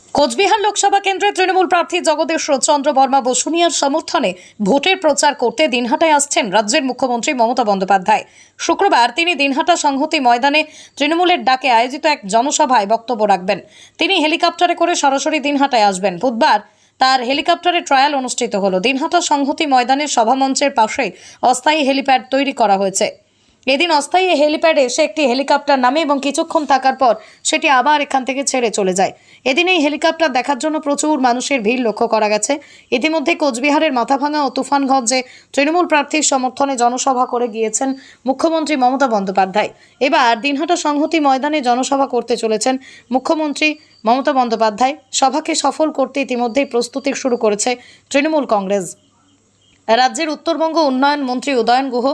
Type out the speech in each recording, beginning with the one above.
কোচবিহার লোকসভা কেন্দ্রের তৃণমূল প্রার্থী জগদীশ চন্দ্র বর্মা বসুনিয়ার সমর্থনে ভোটের প্রচার করতে দিনহাটায় আসছেন রাজ্যের মুখ্যমন্ত্রী মমতা বন্দ্যোপাধ্যায়। শুক্রবার তিনি দিনহাটা সংহতি ময়দানে তৃণমূলের ডাকে আয়োজিত এক জনসভায় বক্তব্য রাখবেন। তিনি হেলিকপ্টারে করে সরাসরি দিনহাটায় আসবেন। বুধবার তার হেলিকপ্টারে ট্রায়াল অনুষ্ঠিত হলো। দিনহাটা সংহতি ময়দানের সভামঞ্চের পাশে অস্থায়ী হেলিপ্যাড তৈরি করা হয়েছে। এদিন অস্থায়ী হেলিপ্যাডে এসে একটি হেলিকপ্টার নামে এবং কিছুক্ষণ থাকার পর সেটি আবার এখান থেকে ছেড়ে চলে যায়। এদিন এই হেলিকপ্টার দেখার জন্য প্রচুর মানুষের ভিড় লক্ষ্য করা গেছে। ইতিমধ্যে কোচবিহারের মাথাভাঙা ও তুফানগঞ্জে তৃণমূল প্রার্থীর সমর্থনে জনসভা করে গিয়েছেন মুখ্যমন্ত্রী মমতা বন্দ্যোপাধ্যায়। এবার দিনহাটা সংহতি ময়দানে জনসভা করতে চলেছেন মুখ্যমন্ত্রী মমতা বন্দ্যোপাধ্যায়। সভাকে সফল করতে ইতিমধ্যেই প্রস্তুতি শুরু করেছে তৃণমূল কংগ্রেস। রাজ্যের উত্তরবঙ্গ উন্নয়ন মন্ত্রী উদয়ন গুহ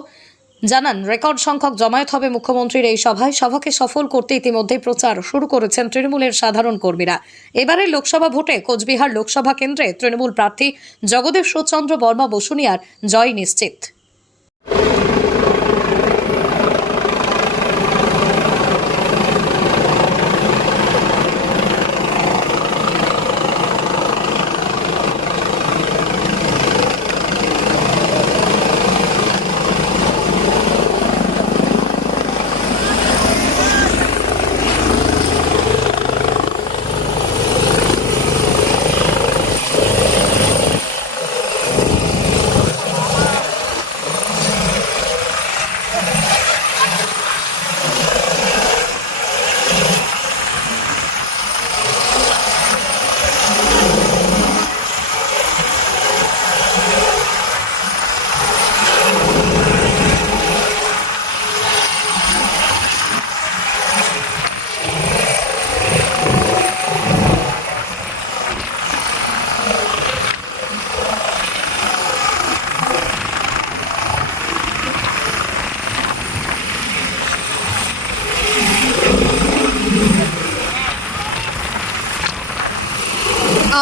জানান, রেকর্ড সংখ্যক জমায়েত হবে মুখ্যমন্ত্রীর এই সভায়। সভাকে সফল করতে ইতিমধ্যে প্রচার শুরু করেছেন তৃণমূলের সাধারণ কর্মীরা। এবারের লোকসভা ভোটে কোচবিহার লোকসভা কেন্দ্রে তৃণমূল প্রার্থী জগদীশ চন্দ্র বর্মা বসুনিয়ার জয় নিশ্চিত।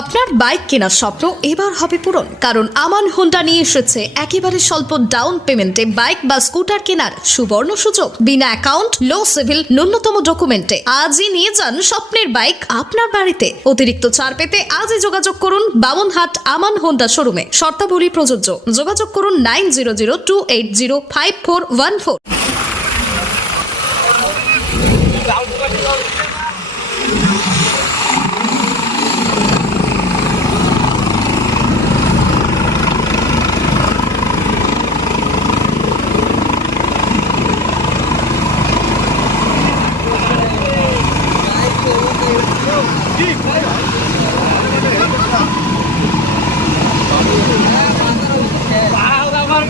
আপনার বাইক কেনার স্বপ্ন এবার হবে পূরণ, কারণ আমান হোন্ডা নিয়ে এসেছে একেবারে স্বল্প ডাউন পেমেন্টে বাইক বা স্কুটার কেনার সুবর্ণ সুযোগ। বিনা অ্যাকাউন্ট, লো সিভিল, ন্যূনতম ডকুমেন্টে আজই নিয়ে যান স্বপ্নের বাইক আপনার বাড়িতে। অতিরিক্ত ছাড় পেতে আজই যোগাযোগ করুন বামনহাট আমান হোন্ডা শোরুমে। শর্তাবলী প্রযোজ্য। যোগাযোগ করুন 9002805414। আমার